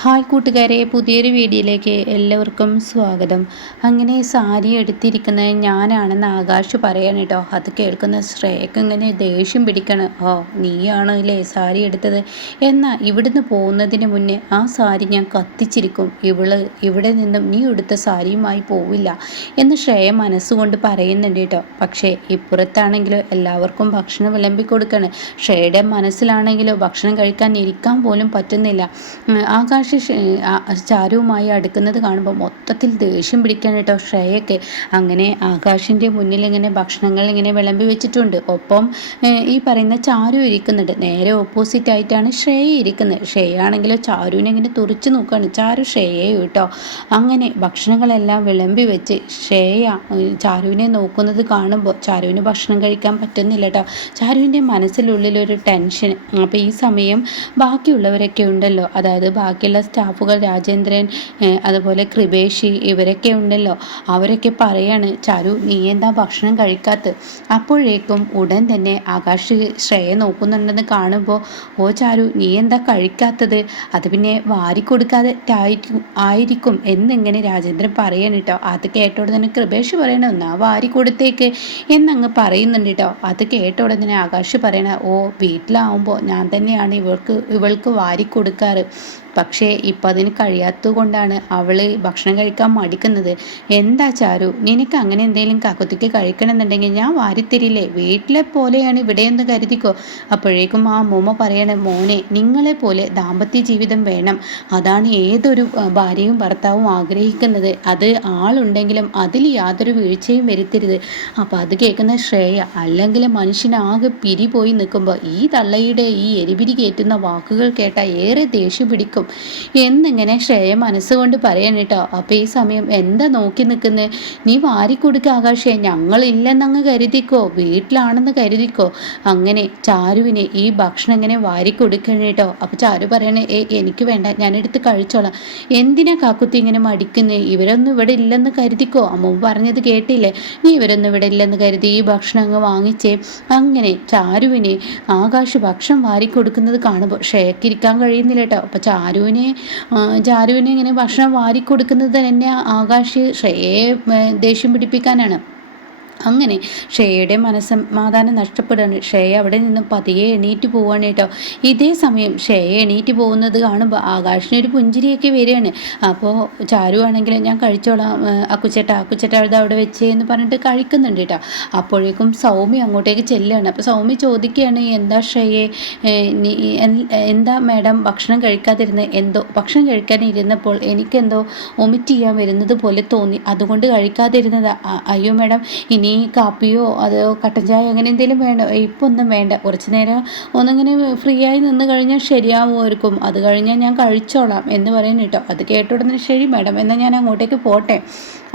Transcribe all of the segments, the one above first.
Hi കൂട്ടുകാരെ, പുതിയൊരു വീഡിയോയിലേക്ക് എല്ലാവർക്കും സ്വാഗതം. അങ്ങനെ സാരി എടുത്തിരിക്കുന്നത് ഞാനാണെന്ന് ആകാശ് പറയാണ് കേട്ടോ. അത് കേൾക്കുന്ന ശ്രേയക്ക് ഇങ്ങനെ ദേഷ്യം പിടിക്കണം. ഓ, നീയാണ് അല്ലേ സാരി എടുത്തത്? എന്നാൽ ഇവിടുന്ന് പോകുന്നതിന് മുന്നേ ആ സാരി ഞാൻ കത്തിച്ചിരിക്കും. ഇവിടെ നിന്നും നീ എടുത്ത സാരിയുമായി പോവില്ല എന്ന് ശ്രേയ മനസ്സുകൊണ്ട് പറയുന്നുണ്ട് കേട്ടോ. പക്ഷേ ഇപ്പുറത്താണെങ്കിലോ എല്ലാവർക്കും ഭക്ഷണം വിളമ്പി കൊടുക്കണം. ശ്രേയയുടെ മനസ്സിലാണെങ്കിലോ ഭക്ഷണം കഴിക്കാൻ ഇരിക്കാൻ പോലും പറ്റുന്നില്ല. ആകാശ് ചാരുവുമായി അടുക്കുന്നത് കാണുമ്പോൾ മൊത്തത്തിൽ ദേഷ്യം പിടിക്കാൻ കേട്ടോ ശ്രേയയ്ക്ക്. അങ്ങനെ ആകാശിൻ്റെ മുന്നിൽ ഇങ്ങനെ ഭക്ഷണങ്ങൾ ഇങ്ങനെ വിളമ്പി വെച്ചിട്ടുണ്ട്. ഒപ്പം ഈ പറയുന്ന ചാരു ഇരിക്കുന്നുണ്ട്. നേരെ ഓപ്പോസിറ്റ് ആയിട്ടാണ് ശ്രേയ ഇരിക്കുന്നത്. ശ്രേയ ആണെങ്കിലോ ചാരുവിനെ ഇങ്ങനെ തുറിച്ച് നോക്കുകയാണ്. ചാരു ശ്രേയയോ കേട്ടോ. അങ്ങനെ ഭക്ഷണങ്ങളെല്ലാം വിളമ്പി വെച്ച് ശ്രേയ ചാരുവിനെ നോക്കുന്നത് കാണുമ്പോൾ ചാരുവിന് ഭക്ഷണം കഴിക്കാൻ പറ്റുന്നില്ല കേട്ടോ. ചാരുവിൻ്റെ മനസ്സിലുള്ളിലൊരു ടെൻഷൻ. അപ്പോൾ ഈ സമയം ബാക്കിയുള്ളവരൊക്കെ ഉണ്ടല്ലോ, അതായത് ബാക്കിയുള്ള സ്റ്റാഫുകൾ രാജേന്ദ്രൻ, അതുപോലെ കൃപേഷി, ഇവരൊക്കെ ഉണ്ടല്ലോ, അവരൊക്കെ പറയാണ് ചാരു നീ എന്താ ഭക്ഷണം കഴിക്കാത്ത? അപ്പോഴേക്കും ഉടൻ തന്നെ ആകാശ് ശ്രേയ നോക്കുന്നുണ്ടെന്ന് കാണുമ്പോൾ ഓ ചാരു നീ എന്താ കഴിക്കാത്തത്? അത് പിന്നെ വാരി കൊടുക്കാതെ ആയിരിക്കും എന്നിങ്ങനെ രാജേന്ദ്രൻ പറയാണ് കേട്ടോ. അത് കേട്ടോടെ തന്നെ കൃപേഷ് പറയണ എന്നാ വാരി കൊടുത്തേക്ക് എന്നങ്ങ് പറയുന്നുണ്ട് കേട്ടോ. അത് കേട്ടോടെ തന്നെ ആകാശ് പറയണ ഓ വീട്ടിലാവുമ്പോൾ ഞാൻ തന്നെയാണ് ഇവൾക്ക് വാരി കൊടുക്കാറ്, പക്ഷേ ഇപ്പം അതിന് കഴിയാത്തത് കൊണ്ടാണ് അവൾ ഭക്ഷണം കഴിക്കാൻ മടിക്കുന്നത്. എന്താ ചാരു, നിനക്ക് അങ്ങനെ എന്തെങ്കിലും കക്കുത്തിക്ക് കഴിക്കണമെന്നുണ്ടെങ്കിൽ ഞാൻ വാരിത്തരില്ലേ? വീട്ടിലെ പോലെയാണ് ഇവിടെയെന്ന് കരുതിക്കോ. അപ്പോഴേക്കും ആ അമ്മൂമ്മ പറയണ മോനെ നിങ്ങളെ പോലെ ദാമ്പത്യ ജീവിതം വേണം, അതാണ് ഏതൊരു ഭാര്യയും ഭർത്താവും ആഗ്രഹിക്കുന്നത്. അത് ആളുണ്ടെങ്കിലും അതിൽ യാതൊരു വീഴ്ചയും വരുത്തരുത്. അപ്പോൾ അത് കേൾക്കുന്ന ശ്രേയ അല്ലെങ്കിൽ മനുഷ്യനാകെ പിരി പോയി നിൽക്കുമ്പോൾ ഈ തള്ളയുടെ ഈ എരിപിരി കയറ്റുന്ന വാക്കുകൾ കേട്ടാൽ ഏറെ ദേഷ്യം പിടിക്കും എന്നിങ്ങനെ ശ്രേയ മനസ്സുകൊണ്ട് പറയാൻ കേട്ടോ. അപ്പോൾ ഈ സമയം എന്താ നോക്കി നിൽക്കുന്നത്? നീ വാരിക്കൊടുക്കുക ആകാശേ, ഞങ്ങളില്ലെന്നങ്ങ് കരുതിക്കോ, വീട്ടിലാണെന്ന് കരുതിക്കോ. അങ്ങനെ ചാരുവിന് ഈ ഭക്ഷണം ഇങ്ങനെ വാരിക്കൊടുക്കണം കേട്ടോ. അപ്പോൾ ചാരു പറയണേ എനിക്ക് വേണ്ട, ഞാനെടുത്ത് കഴിച്ചോളാം. എന്തിനാ കാക്കുത്തി ഇങ്ങനെ മടിക്കുന്നത്? ഇവരൊന്നും ഇവിടെ ഇല്ലെന്ന് കരുതിക്കോ. അമ്മ പറഞ്ഞത് കേട്ടില്ലേ? നീ ഇവരൊന്നും ഇവിടെ ഇല്ലെന്ന് കരുതി ഈ ഭക്ഷണം അങ്ങ് വാങ്ങിച്ചേ. അങ്ങനെ ചാരുവിന് ആകാശ് ഭക്ഷണം വാരിക്കൊടുക്കുന്നത് കാണുമ്പോൾ ശ്രേയക്കിരിക്കാൻ കഴിയുന്നില്ല കേട്ടോ. അപ്പോൾ ചാരുവിനെ ഇങ്ങനെ ഭക്ഷണം വാരിക്കൊടുക്കുന്നത് തന്നെ ആകാശ് ശ്രേയയെ ദേഷ്യം പിടിപ്പിക്കാനാണ്. അങ്ങനെ ശ്രേയയുടെ മനസ്സമാധാനം നഷ്ടപ്പെടുകയാണ്. ശ്രേയ അവിടെ നിന്നും പതിയെ എണീറ്റ് പോവുകയാണ് കേട്ടോ. ഇതേ സമയം ശ്രേയ എണീറ്റ് പോകുന്നത് കാണുമ്പോൾ ആകാശിനൊരു പുഞ്ചിരിയൊക്കെ വരികയാണ്. അപ്പോൾ ചാരു ആണെങ്കിൽ ഞാൻ കഴിച്ചോളാം അക്കുച്ചേട്ട അത് അവിടെ വെച്ചേ എന്ന് പറഞ്ഞിട്ട് കഴിക്കുന്നുണ്ട് കേട്ടോ. അപ്പോഴേക്കും സൗമ്യ അങ്ങോട്ടേക്ക് ചെല്ലുകയാണ്. അപ്പോൾ സൗമ്യ ചോദിക്കുകയാണ് എന്താ ശ്രേയെ, എന്താ മാഡം ഭക്ഷണം കഴിക്കാതിരുന്നത്? എന്തോ ഭക്ഷണം കഴിക്കാനിരുന്നപ്പോൾ എനിക്കെന്തോ വൊമിറ്റ് ചെയ്യാൻ വരുന്നത് പോലെ തോന്നി, അതുകൊണ്ട് കഴിക്കാതിരുന്നതാ. അയ്യോ മാഡം, ഇനി കാപ്പിയോ അതോ കട്ടൻ ചായ അങ്ങനെ എന്തെങ്കിലും വേണ്ട? ഇപ്പം ഒന്നും വേണ്ട, കുറച്ച് നേരം ഒന്നിങ്ങനെ ഫ്രീ ആയി നിന്ന് കഴിഞ്ഞാൽ ശരിയാവുമായിരിക്കും, അത് കഴിഞ്ഞാൽ ഞാൻ കഴിച്ചോളാം എന്ന് പറയുന്നു കേട്ടോ. അത് കേട്ടോടുന്ന ശരി മാഡം, എന്നാൽ ഞാൻ അങ്ങോട്ടേക്ക് പോട്ടെ.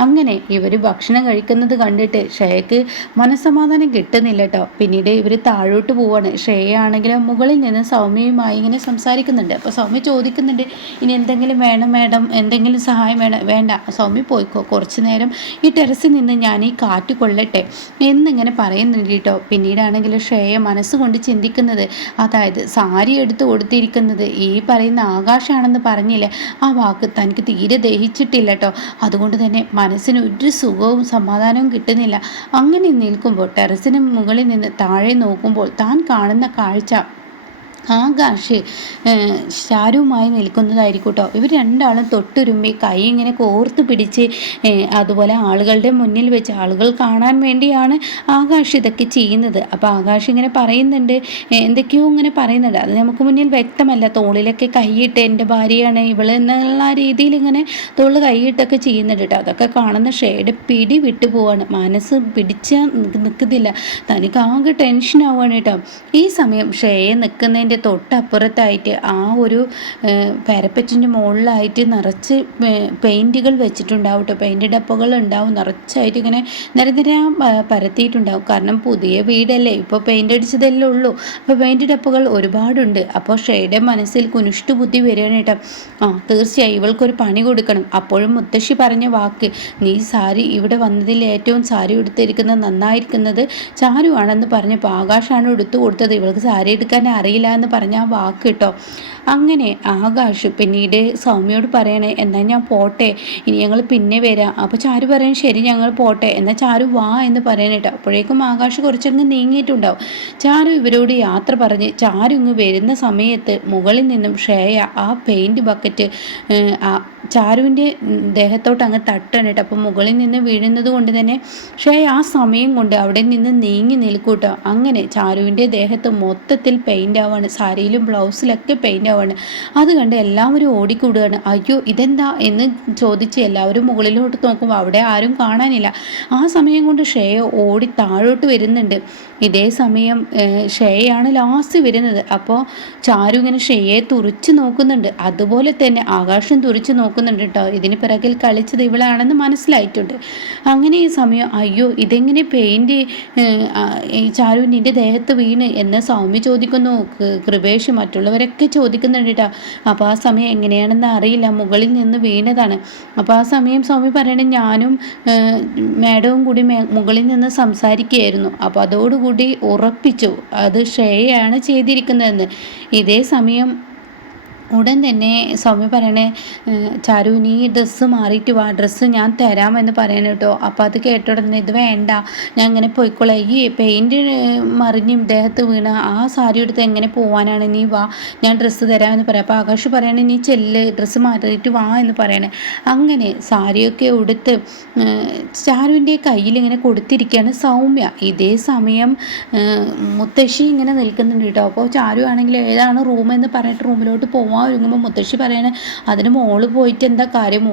അങ്ങനെ ഇവർ ഭക്ഷണം കഴിക്കുന്നത് കണ്ടിട്ട് ശ്രേയക്ക് മനസ്സമാധാനം കിട്ടുന്നില്ല കേട്ടോ. പിന്നീട് ഇവർ താഴോട്ട് പോവാണ്. ശ്രേയ ആണെങ്കിലും മുകളിൽ നിന്ന് സൗമ്യയുമായി ഇങ്ങനെ സംസാരിക്കുന്നുണ്ട്. അപ്പോൾ സൗമ്യ ചോദിക്കുന്നുണ്ട് ഇനി എന്തെങ്കിലും വേണം മാഡം, എന്തെങ്കിലും സഹായം വേണ്ട സൗമ്യ പോയിക്കോ, കുറച്ച് നേരം ഈ ടെറസിൽ നിന്ന് ഞാൻ ഈ കാറ്റ് കൊള്ളട്ടെ എന്നിങ്ങനെ പറയുന്നുണ്ട് കേട്ടോ. പിന്നീടാണെങ്കിൽ ശ്രേയ മനസ്സുകൊണ്ട് ചിന്തിക്കുന്നത്, അതായത് സാരി എടുത്ത് കൊടുത്തിരിക്കുന്നത് ഈ പറയുന്ന ആകാശാണെന്ന് പറഞ്ഞില്ലേ, ആ വാക്ക് തനിക്ക് തീരെ ദഹിച്ചിട്ടില്ല കേട്ടോ. അതുകൊണ്ട് തന്നെ മനസ്സിന് ഒരു സുഖവും സമാധാനവും കിട്ടുന്നില്ല. അങ്ങനെ നിൽക്കുമ്പോൾ ടെറസിന് മുകളിൽ നിന്ന് താഴെ നോക്കുമ്പോൾ താൻ കാണുന്ന കാഴ്ച ആകാശ് ഷാരുവുമായി നിൽക്കുന്നതായിരിക്കും കേട്ടോ. ഇവർ രണ്ടാളും തൊട്ടുരുമ്പി കൈ ഇങ്ങനെ കോർത്ത് പിടിച്ച് അതുപോലെ ആളുകളുടെ മുന്നിൽ വെച്ച് ആളുകൾ കാണാൻ വേണ്ടിയാണ് ആകാശ് ഇതൊക്കെ ചെയ്യുന്നത്. അപ്പോൾ ആകാശ് ഇങ്ങനെ പറയുന്നുണ്ട്, എന്തൊക്കെയോ ഇങ്ങനെ പറയുന്നുണ്ട്, അത് നമുക്ക് മുന്നിൽ വ്യക്തമല്ല. തോളിലൊക്കെ കൈയിട്ട് എൻ്റെ ഭാര്യയാണ് ഇവള് എന്നുള്ള രീതിയിൽ ഇങ്ങനെ തോളിൽ കൈയിട്ടൊക്കെ ചെയ്യുന്നുണ്ട് കേട്ടോ. അതൊക്കെ കാണുന്ന ഷേഡ് പിടി വിട്ടു പോവാണ്, മനസ്സ് പിടിച്ചാൽ നിൽക്കുന്നില്ല, തനിക്ക് ആകെ ടെൻഷനാവുകയാണ് കേട്ടോ. ഈ സമയം ഷേയെ നിൽക്കുന്നതിൻ്റെ തൊട്ടപ്പുറത്തായിട്ട് ആ ഒരു പാരപ്പറ്റിൻ്റെ മുകളിലായിട്ട് നിറച്ച് പെയിൻറ്റുകൾ വെച്ചിട്ടുണ്ടാവും കേട്ടോ. പെയിൻറ്റ് ഡപ്പകൾ ഉണ്ടാവും നിറച്ചായിട്ട് ഇങ്ങനെ നിരനിര പരത്തിയിട്ടുണ്ടാവും. കാരണം പുതിയ വീടല്ലേ, ഇപ്പോൾ പെയിൻ്റ് അടിച്ചതല്ലേ ഉള്ളൂ. അപ്പോൾ പെയിൻറ്റ് ഡപ്പകൾ ഒരുപാടുണ്ട്. അപ്പോൾ ഷെയ്ഡെ മനസ്സിൽ കുനിഷ്ടു ബുദ്ധി വരികയാണ് കേട്ടോ. തീർച്ചയായും ഇവൾക്കൊരു പണി കൊടുക്കണം. അപ്പോഴും മുത്തശ്ശി പറഞ്ഞ വാക്ക്, നീ സാരി ഇവിടെ വന്നതിൽ ഏറ്റവും സാരി എടുത്തിരിക്കുന്നത് നന്നായിരിക്കുന്നത് ചാരു ആണെന്ന് പറഞ്ഞപ്പോൾ ആകാശാണ് എടുത്തു കൊടുത്തത്, ഇവൾക്ക് സാരി എടുക്കാൻ അറിയില്ല എന്ന് പറഞ്ഞ ആ വാക്ക് കേട്ടോ. അങ്ങനെ ആകാശ് പിന്നീട് സൗമ്യയോട് പറയണേ, എന്നാൽ ഞാൻ പോട്ടെ, ഇനി ഞങ്ങൾ പിന്നെ വരാം. അപ്പോൾ ചാരു പറയും ശരി ഞങ്ങൾ പോട്ടെ, എന്നാൽ ചാരു വാ എന്ന് പറയണേട്ടോ. അപ്പോഴേക്കും ആകാശ് കുറച്ചങ്ങ് നീങ്ങിയിട്ടുണ്ടാവും. ചാരു ഇവരോട് യാത്ര പറഞ്ഞ് ചാരു ഇങ്ങ് വരുന്ന സമയത്ത് മുകളിൽ നിന്നും ശ്രേയ ആ പെയിൻറ് ബക്കറ്റ് ചാരുവിൻ്റെ ദേഹത്തോട്ട് അങ്ങ് തട്ടണിട്ട്. അപ്പം മുകളിൽ നിന്ന് വീഴുന്നത് കൊണ്ട് തന്നെ ശ്രേയ ആ സമയം കൊണ്ട് അവിടെ നിന്ന് നീങ്ങി നിൽക്കൂട്ടോ. അങ്ങനെ ചാരുവിൻ്റെ ദേഹത്ത് മൊത്തത്തിൽ പെയിൻ്റ് ആവാണ്, സാരിയിലും ബ്ലൗസിലൊക്കെ പെയിൻ്റ് ആവാണ്. അത് കണ്ട് എല്ലാവരും ഓടിക്കൂടുകയാണ്. അയ്യോ ഇതെന്താ എന്ന് ചോദിച്ച് എല്ലാവരും മുകളിലോട്ട് നോക്കുമ്പോൾ അവിടെ ആരും കാണാനില്ല. ആ സമയം കൊണ്ട് ശ്രേയ ഓടി താഴോട്ട് വരുന്നുണ്ട്. ഇതേ സമയം ശ്രേയയാണ് ലാസ്റ്റ് വരുന്നത്. അപ്പോൾ ചാരു ഇങ്ങനെ ശ്രേയയെ തുറിച്ച് നോക്കുന്നുണ്ട്, അതുപോലെ തന്നെ ആകാശം തുറിച്ച് നോക്കുന്നുണ്ട് കേട്ടോ. ഇതിന് പിറകിൽ കളിച്ചത് ഇവളാണെന്ന് മനസ്സിലായിട്ടുണ്ട്. അങ്ങനെ ഈ സമയം അയ്യോ ഇതെങ്ങനെ പെയിൻറ് ചാരു നിൻ്റെ ദേഹത്ത് വീണ് എന്ന് സൗമ്യ ചോദിക്കുന്നു. കൃപേഷ് മറ്റുള്ളവരൊക്കെ ചോദിക്കുന്നുണ്ട് കേട്ടോ. അപ്പോൾ ആ സമയം എങ്ങനെയാണെന്ന് അറിയില്ല, മുകളിൽ നിന്ന് വീണതാണ്. അപ്പോൾ ആ സമയം സൗമ്യ പറയണേ ഞാനും മാഡവും കൂടി മുകളിൽ നിന്ന് സംസാരിക്കുകയായിരുന്നു. അപ്പോൾ അതോടുകൂടി ഉറപ്പിച്ചു അത് ശ്രേയയാണ് ചെയ്തിരിക്കുന്നതെന്ന്. ഇതേ സമയം ഉടൻ തന്നെ സൗമ്യ പറയണേ, ചാരു നീ ഡ്രസ്സ് മാറിയിട്ട് വാ, ഡ്രസ്സ് ഞാൻ തരാമെന്ന് പറയണ കേട്ടോ. അപ്പോൾ അത് കേട്ടോടനെ ഇത് വേണ്ട, ഞാൻ ഇങ്ങനെ പോയിക്കോളാം, ഈ പെയിൻറ്റ് മറിഞ്ഞ് ദേഹത്ത് വീണ ആ സാരി എടുത്ത് എങ്ങനെ പോവാനാണ്, നീ വാ ഞാൻ ഡ്രസ്സ് തരാമെന്ന് പറയാം. അപ്പോൾ ആകാശ് പറയണേ നീ ചെല്ല് ഡ്രസ്സ് മാറിയിട്ട് വാ എന്ന് പറയണേ. അങ്ങനെ സാരിയൊക്കെ ഉടുത്ത് ചാരുവിൻ്റെ കയ്യിൽ ഇങ്ങനെ കൊടുത്തിരിക്കുകയാണ് സൗമ്യ. ഇതേ സമയം മുത്തശ്ശി ഇങ്ങനെ നിൽക്കുന്നുണ്ട് കേട്ടോ. അപ്പോൾ ചാരു ആണെങ്കിൽ ഏതാണ് റൂമെന്ന് പറഞ്ഞിട്ട് റൂമിലോട്ട് പോവാൻ ഒരുങ്ങുമ്പോൾ മുത്തശ്ശി പറയണേ അതിന് മോള് പോയിട്ട് എന്താ കാര്യം,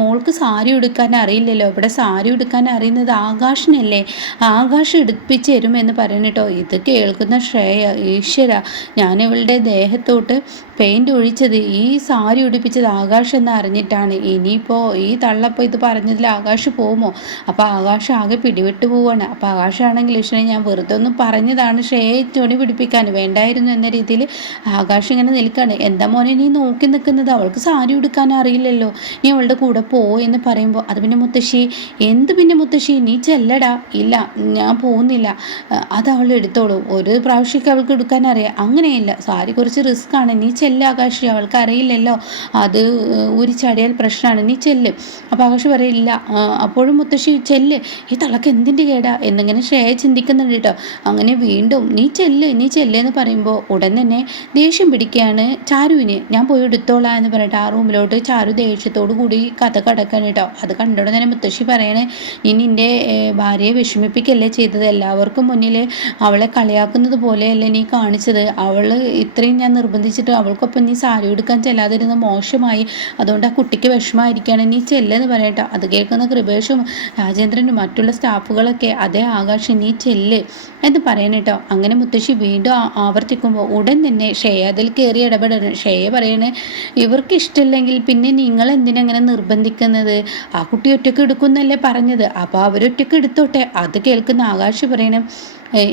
മോൾക്ക് സാരി ഉടുക്കാൻ അറിയില്ലല്ലോ, ഇവിടെ സാരി ഉടുക്കാൻ അറിയുന്നത് ആകാശിനല്ലേ, ആകാശ് എടുപ്പിച്ച് തരും എന്ന് പറയണേട്ടോ. ഇത് കേൾക്കുന്ന ശ്രേയ ഈശ്വര, ഞാൻ ഇവളുടെ ദേഹത്തോട്ട് പെയിൻ്റ് ഒഴിച്ചത് ഈ സാരി ഉടുപ്പിച്ചത് ആകാശ് എന്ന് അറിഞ്ഞിട്ടാണ്. ഇനിയിപ്പോൾ ഈ തള്ളപ്പോൾ ഇത് പറഞ്ഞതിൽ ആകാശ് പോകുമോ? അപ്പോൾ ആകാശ് ആകെ പിടിവിട്ട് പോവാണ്. അപ്പോൾ ആകാശാണെങ്കിൽ ഈശ്വരനെ ഞാൻ വെറുതെ ഒന്ന് പറഞ്ഞതാണ് ശ്രേയെ ചൊണി പിടിപ്പിക്കാൻ വേണ്ടായിരുന്നു എന്ന രീതിയിൽ ആകാശ് ഇങ്ങനെ നിൽക്കുകയാണ്. എന്താ മോനെ നീ നോക്കി നിൽക്കുന്നത്, അവൾക്ക് സാരി ഉടുക്കാൻ അറിയില്ലല്ലോ, നീ അവളുടെ കൂടെ പോ എന്ന് പറയുമ്പോൾ അത് പിന്നെ മുത്തശ്ശി എന്ത് പിന്നെ മുത്തശ്ശി നീ ചെല്ലടാ, ഇല്ല ഞാൻ പോകുന്നില്ല, അത് അവൾ എടുത്തോളൂ, ഒരു പ്രാവശ്യമൊക്കെ അവൾക്ക് എടുക്കാൻ അറിയാം, അങ്ങനെയില്ല സാരി കുറച്ച് റിസ്ക് ആണ്, നീ ചെല്ല് ആകാശ്, അവൾക്ക് അറിയില്ലല്ലോ, അത് ഊരിച്ചാടിയാൽ പ്രശ്നമാണ്, നീ ചെല്ല്. അപ്പോൾ ആകാശ് പറയില്ല. അപ്പോഴും മുത്തശ്ശി ചെല്ല്, ഈ തളക്ക് എന്തിൻ്റെ കേടാ എന്നിങ്ങനെ ശ്രേയ ചിന്തിക്കുന്നുണ്ട് കേട്ടോ. അങ്ങനെ വീണ്ടും നീ ചെല്ല് എന്ന് പറയുമ്പോൾ ഉടൻ തന്നെ ദേഷ്യം പിടിക്കുകയാണ് ചാരുവിന്. ഞാൻ പോയി എടുത്തോളാം എന്ന് പറഞ്ഞിട്ട് ആ റൂമിലോട്ട് ചാരു ദേഷ്യത്തോടു കൂടി കഥ കടക്കാൻ കേട്ടോ. അത് കണ്ടോടെ തന്നെ മുത്തശ്ശി പറയണേ, നീ നിൻ്റെ ഭാര്യയെ വിഷമിപ്പിക്കല്ലേ ചെയ്തത്, എല്ലാവർക്കും മുന്നിൽ അവളെ കളിയാക്കുന്നത് പോലെയല്ലേ നീ കാണിച്ചത്, അവൾ ഇത്രയും ഞാൻ നിർബന്ധിച്ചിട്ട് അവൾക്കൊപ്പം നീ സാരി എടുക്കാൻ ചെല്ലാതിരുന്ന മോശമായി, അതുകൊണ്ട് ആ കുട്ടിക്ക് വിഷമമായിരിക്കുകയാണ്, നീ ചെല്ലെന്ന് പറയട്ടോ. അത് കേൾക്കുന്ന കൃപേഷും രാജേന്ദ്രനും മറ്റുള്ള സ്റ്റാഫുകളൊക്കെ അതേ ആകാശം നീ ചെല്ല് എന്ന് പറയണേട്ടോ. അങ്ങനെ മുത്തശ്ശി വീണ്ടും ആവർത്തിക്കുമ്പോൾ ഉടൻ തന്നെ ശ്രേയ അതിൽ കയറി ഇടപെടണം. ശ്രേയ പറയണേ, ഇവർക്ക് ഇഷ്ടമില്ലെങ്കിൽ പിന്നെ നിങ്ങൾ എന്തിനങ്ങനെ നിർബന്ധിക്കുന്നത്, ആ കുട്ടി ഒറ്റയ്ക്ക് എടുക്കുന്നല്ലേ പറഞ്ഞത്, അപ്പോൾ അവരൊറ്റയ്ക്ക് എടുത്തോട്ടെ. അത് കേൾക്കുന്ന ആകാശ് പറയണം,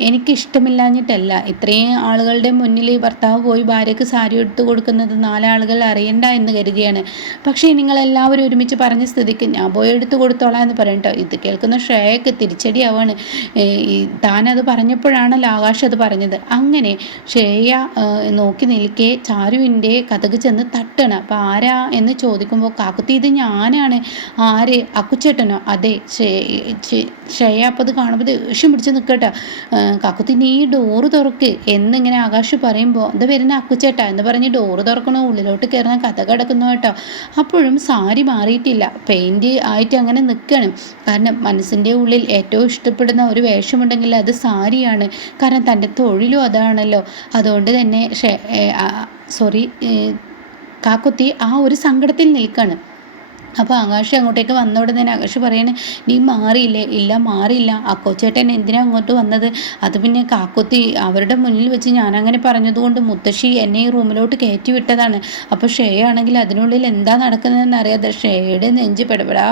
എനിക്കിഷ്ടമില്ലാഞ്ഞിട്ടല്ല, ഇത്രയും ആളുകളുടെ മുന്നിൽ ഭർത്താവ് പോയി ഭാര്യയ്ക്ക് സാരി എടുത്തു കൊടുക്കുന്നത് നാലാളുകൾ അറിയണ്ട എന്ന് കരുതിയാണ്, പക്ഷേ നിങ്ങളെല്ലാവരും ഒരുമിച്ച് പറഞ്ഞ സ്ഥിതിക്ക് ഞാൻ പോയി എടുത്തു കൊടുത്തോളാം എന്ന് പറയട്ടോ. ഇത് കേൾക്കുന്ന ശ്രേയക്ക് തിരിച്ചടിയാവാണ്. താനത് പറഞ്ഞപ്പോഴാണല്ലോ ആകാശ് അത് പറഞ്ഞത്. അങ്ങനെ ശ്രേയ നോക്കി നിൽക്കെ ചാരുവിൻ്റെ കഥക് ചെന്ന് തട്ടണം. അപ്പോൾ ആരാ എന്ന് ചോദിക്കുമ്പോൾ കാക്കുത്തി ഇത് ഞാനാണ്. ആര്? അക്കുച്ചേട്ടനോ? അതെ. ശ്രേയ അപ്പോൾ അത് കാണുമ്പോൾ ദേഷ്യം പിടിച്ച് നിൽക്കട്ടോ. കാക്കുത്തി നീ ഡോറ് തുറക്ക് എന്നിങ്ങനെ ആകാശ് പറയുമ്പോൾ അത് വരുന്ന അക്കുച്ചേട്ടാ എന്ന് പറഞ്ഞ് ഡോറ് തുറക്കണോ, ഉള്ളിലോട്ട് കയറുന്ന കഥ കിടക്കുന്നു കേട്ടോ. അപ്പോഴും സാരി മാറിയിട്ടില്ല, പെയിൻറ് ആയിട്ട് അങ്ങനെ നിൽക്കണം. കാരണം മനസ്സിൻ്റെ ഉള്ളിൽ ഏറ്റവും ഇഷ്ടപ്പെടുന്ന ഒരു വേഷമുണ്ടെങ്കിൽ അത് സാരിയാണ്. കാരണം തൻ്റെ തൊഴിലും അതാണല്ലോ. അതുകൊണ്ട് തന്നെ കാക്കുത്തി ആ ഒരു സങ്കടത്തിൽ നിൽക്കുകയാണ്. അപ്പോൾ ആകാശ് അങ്ങോട്ടേക്ക് വന്ന ഉടനെ തന്നെ ആകാശ് പറയണേ, നീ മാറിയില്ലേ? ഇല്ല മാറിയില്ല, അക്കോച്ചേട്ടൻ എന്തിനാ അങ്ങോട്ട് വന്നത്? അത് പിന്നെ കാക്കുത്തി അവരുടെ മുന്നിൽ വെച്ച് ഞാനങ്ങനെ പറഞ്ഞതുകൊണ്ട് മുത്തശ്ശി എന്നെ ഈ റൂമിലോട്ട് കയറ്റി വിട്ടതാണ്. അപ്പോൾ ശ്രേയ ആണെങ്കിൽ അതിനുള്ളിൽ എന്താ നടക്കുന്നതെന്ന് അറിയാതെ ശ്രേയയുടെ നെഞ്ച് പിടപെടാ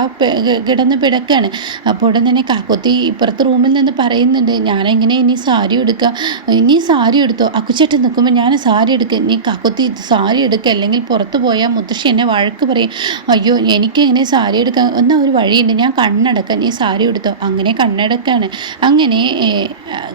കിടന്ന് പിടക്കാണ്. അപ്പോൾ ഉടൻ തന്നെ കാക്കുത്തി ഇപ്പുറത്തെ റൂമിൽ നിന്ന് പറയുന്നുണ്ട്, ഞാനെങ്ങനെ ഇനി സാരി എടുക്കുക, നീ സാരി എടുത്തോ, അക്കുച്ചേട്ടൻ നിൽക്കുമ്പോൾ ഞാൻ സാരി എടുക്കുക, നീ കാക്കുത്തി സാരി എടുക്കുക, അല്ലെങ്കിൽ പുറത്ത് പോയാൽ മുത്തശ്ശി എന്നെ വഴക്ക് പറയും. അയ്യോ എനിക്കെങ്ങനെ സാരി എടുക്കാൻ എന്നാൽ ഒരു വഴിയുണ്ട്, ഞാൻ കണ്ണടക്കാൻ, നീ സാരി എടുത്തോ. അങ്ങനെ കണ്ണടക്കാണ്. അങ്ങനെ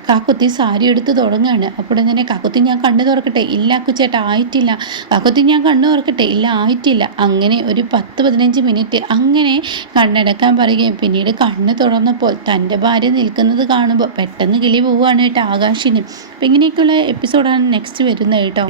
കാക്കുത്തി സാരി എടുത്ത് തുടങ്ങുകയാണ്. അപ്പോൾ തന്നെ കാക്കുത്തി ഞാൻ കണ്ണ് തുറക്കട്ടെ, ഇല്ല അക്കുച്ചേട്ടാ ആയിട്ടില്ല. കാക്കുത്തി ഞാൻ കണ്ണ് തുറക്കട്ടെ, ഇല്ല ആയിട്ടില്ല. അങ്ങനെ ഒരു 10-15 മിനിറ്റ് അങ്ങനെ കണ്ണടക്കാൻ പറയുകയും പിന്നീട് കണ്ണ് തുറന്നപ്പോൾ തൻ്റെ ഭാര്യ നിൽക്കുന്നത് കാണുമ്പോൾ പെട്ടെന്ന് കിളി പോവുകയാണ് കേട്ടോ ആകാശിന്. അപ്പം ഇങ്ങനെയൊക്കെയുള്ള എപ്പിസോഡാണ് നെക്സ്റ്റ് വരുന്നത് കേട്ടോ.